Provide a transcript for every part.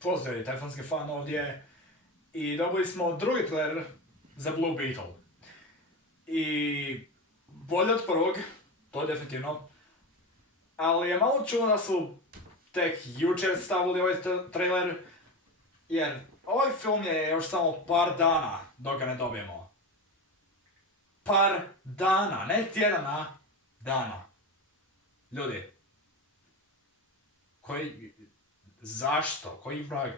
Pozdrav je telefonski fan ovdje i dobili smo drugi trailer za Blue Beetle. I bolje od prvog, to je definitivno. Ali je malo čudno da su tek jučer stavili ovaj trailer, jer ovaj film je još samo par dana dok ga ne dobijemo. Par dana, ne tjedana, dana. Ljudi, zašto? Koji vrag?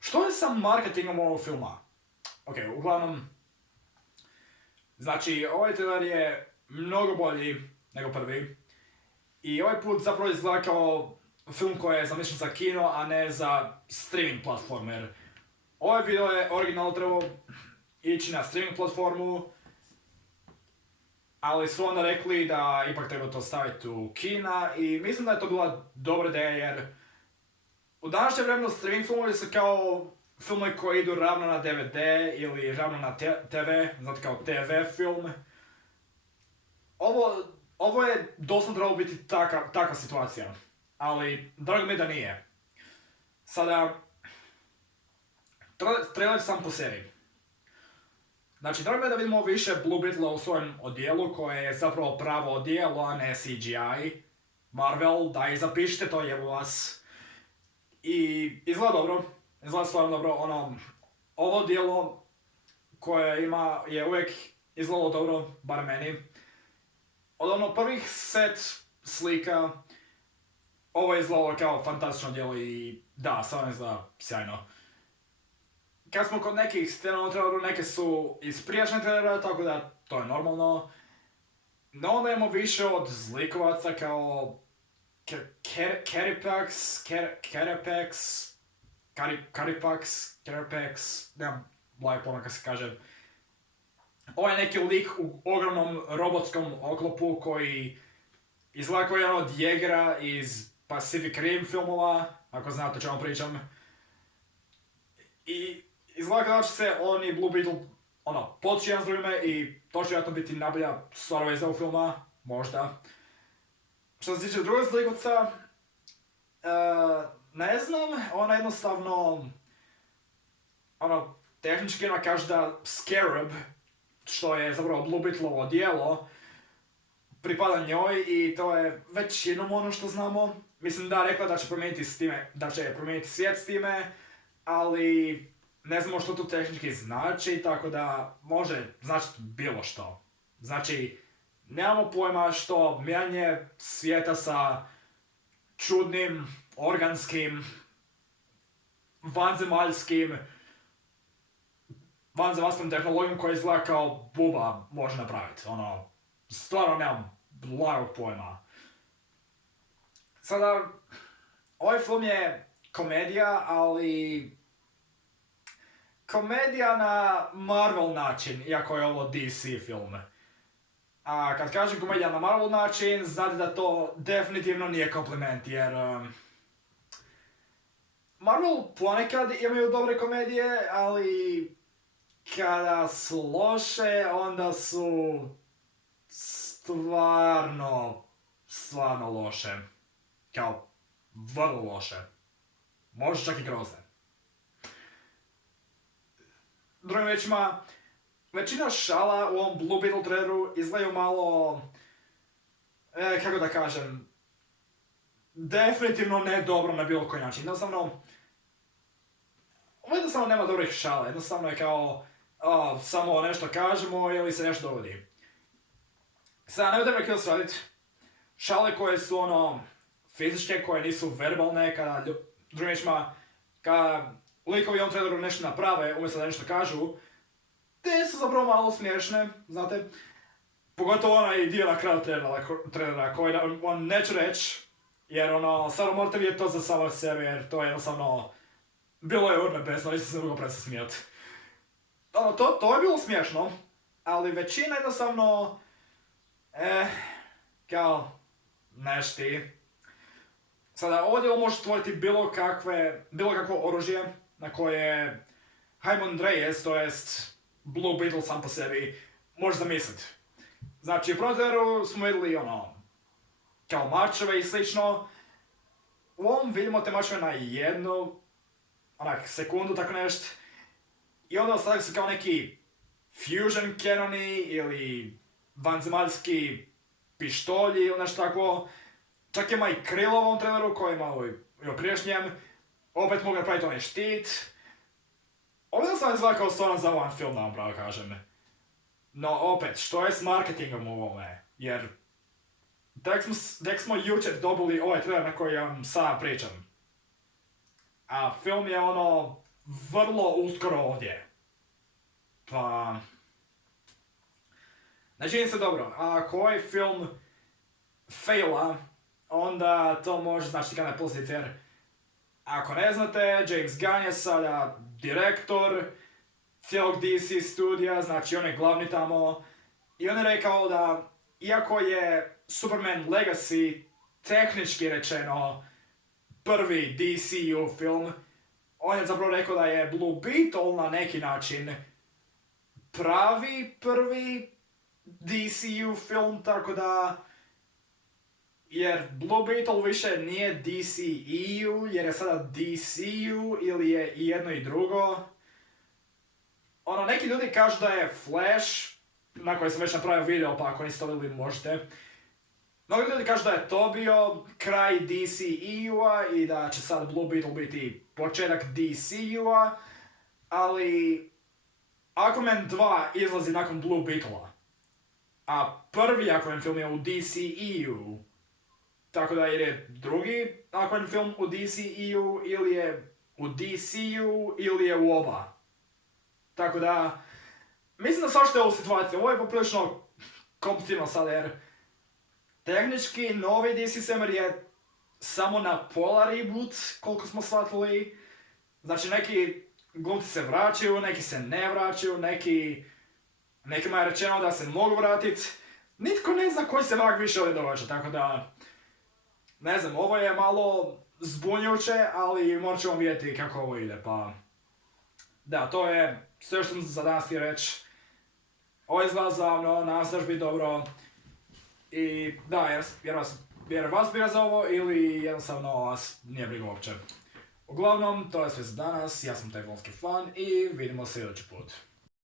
Što je sa marketingom ovog filma? Ok, uglavnom... Znači, ovaj trailer je mnogo bolji nego prvi. I ovaj put zapravo izgleda kao film koji je zamišljen za kino, a ne za streaming platformu. Jer ovaj video je originalno trebao ići na streaming platformu, ali su onda rekli da ipak treba to staviti u kina i mislim da je to bila dobra ideja, jer u današnjem vremenu streaming filmovi su kao filmovi koji idu ravno na DVD ili ravno na TV, znate kao TV film. Ovo je doslovno trebalo biti takva situacija, ali drago mi da nije. Sada, trailer sam po sebi. Znači, drago mi je da vidimo više Blue Beetle u svojem odijelu, koje je zapravo pravo odijelo, a ne CGI. Marvel, daj zapišite to, jebu vas. I izgleda dobro, izgleda stvarno dobro, ovo odijelo koje ima je uvijek izgledalo dobro, bar meni. Od prvih set slika, ovo je izgledalo kao fantastično odijelo i da, stvarno izgleda sjajno. Kad smo kod nekih scena u traileru, neke su iz prijašnjeg trailera, tako da to je normalno. No onda imamo više od zlikovaca kao Caripax, nemam blago pojma kako se kaže. Ovo je neki lik u ogromnom robotskom oklopu koji izgleda kao jedan od jegera iz Pacific Rim filmova, ako znate o čemu pričam. I izgleda kao da će se on i Blue Beetle poći jedan s drugime i to će vjerojatno biti najbolja stvar veza u filma, možda. Što se tiče drugog zlikovca, ne znam, ona jednostavno, tehnički ona kaže da Scarab, što je zapravo Blue Beetleovo odijelo, pripada njoj i to je već jednom ono što znamo. Mislim da rekla da će promijeniti svijet s time, ali ne znamo što to tehnički znači, tako da može značiti bilo što. Znači, nemamo pojma što mijenjanje svijeta sa čudnim, organskim, vanzemaljskim tehnologijom koja izgleda kao buba može napraviti. Stvarno nemam blagog pojma. Sada, ovaj film je komedija, ali komedija na Marvel način, iako je ovo DC film. A kad kažem komedija na Marvel način, znate da to definitivno nije kompliment, jer Marvel ponekad imaju dobre komedije, ali kada su loše, onda su stvarno loše. Kao, vrlo loše. Možda čak i grozne. Drugim riječima, većina šala u ovom Blue Beetle traileru izgledaju malo, kako da kažem, definitivno ne dobro na bilo koji način. Jednostavno nema dobrih šala, jednostavno je kao, samo nešto kažemo ili se nešto dogodi. Sada, nemojte me krivo shvatiti, šale koje su fizičke, koje nisu verbalne, drugim riječima, kada likovi u ovom traileru nešto naprave, umjesto da nešto kažu, te su zapravo malo smiješne, znate. Pogotovo onaj dio na kraju trailera koji on neće reći, jer samo morate vidjeti to za samo sebe, jer to je jednostavno, bilo je urnebesno, nisam se mogao predstaviti smijati. To je bilo smiješno, ali većina jednostavno, kao, nešti. Sada, ovdje može stvoriti bilo kakvo oružje na koje Hyman Reyes, to jest Blue Beetle sam po sebi, može zamisliti. Znači, u prvom traileru smo vidjeli kao mačeve i slično, u ovom vidimo te mačeve na jednu, sekundu, tako nešto. I onda ostavljaju se kao neki fusion canoni ili vanzemaljski pištolji ili nešto tako. Čak ima i krilo u ovom traileru koji ima i u priješnjem. Opet mogu napraviti onaj štit. Ovdje sam izgleda kao stvarno za jedan film, da vam pravo kažem. No opet, što je s marketingom u ovome? Jer tek smo jučer dobili ovaj trailer na koji vam sad pričam. A film je vrlo uskoro ovdje. Pa... ne čini se dobro. A ako ovaj film faila, onda to može značiti kao posljedice, jer ako ne znate, James Gunn je sada direktor cijelog DC studija, znači on je glavni tamo. I on je rekao da, iako je Superman Legacy tehnički rečeno prvi DCEU film, on je zapravo rekao da je Blue Beetle na neki način pravi prvi DCEU film, tako da... jer Blue Beetle više nije DCEU, jer je sada DCU ili je i jedno i drugo. Neki ljudi kažu da je Flash, na koji sam već napravio video, pa ako niste to vidjeli možete. Mnogi ljudi kažu da je to bio kraj DCEU-a i da će sad Blue Beetle biti početak DCU-a, ali Aquaman 2 izlazi nakon Blue Beetle-a, a prvi Aquaman film je u DCEU, tako da je drugi Aquaman film u DCEU ili je u DCU ili je u oba. Tako da, mislim da svašta je ovu situaciju. Ovo je poprilično kompetitivno sad, jer tehnički novi DC svemir je samo na pola reboot, koliko smo shvatili. Znači neki glumci se vraćaju, neki se ne vraćaju, nekima je rečeno da se mogu vratit. Nitko ne zna koji se mag više ovdje događa, tako da... ne znam, ovo je malo zbunjujuće, ali morat ćemo vidjeti kako ovo ide, pa... da, to je sve što sam za danas htio reći. Ovo izgleda zabavno, nadam se da će biti dobro. I da, jer vas bira za ovo ili jednostavno vas nije briga uopće. Uglavnom, to je sve za danas, ja sam taj filmski fan i vidimo se idući put.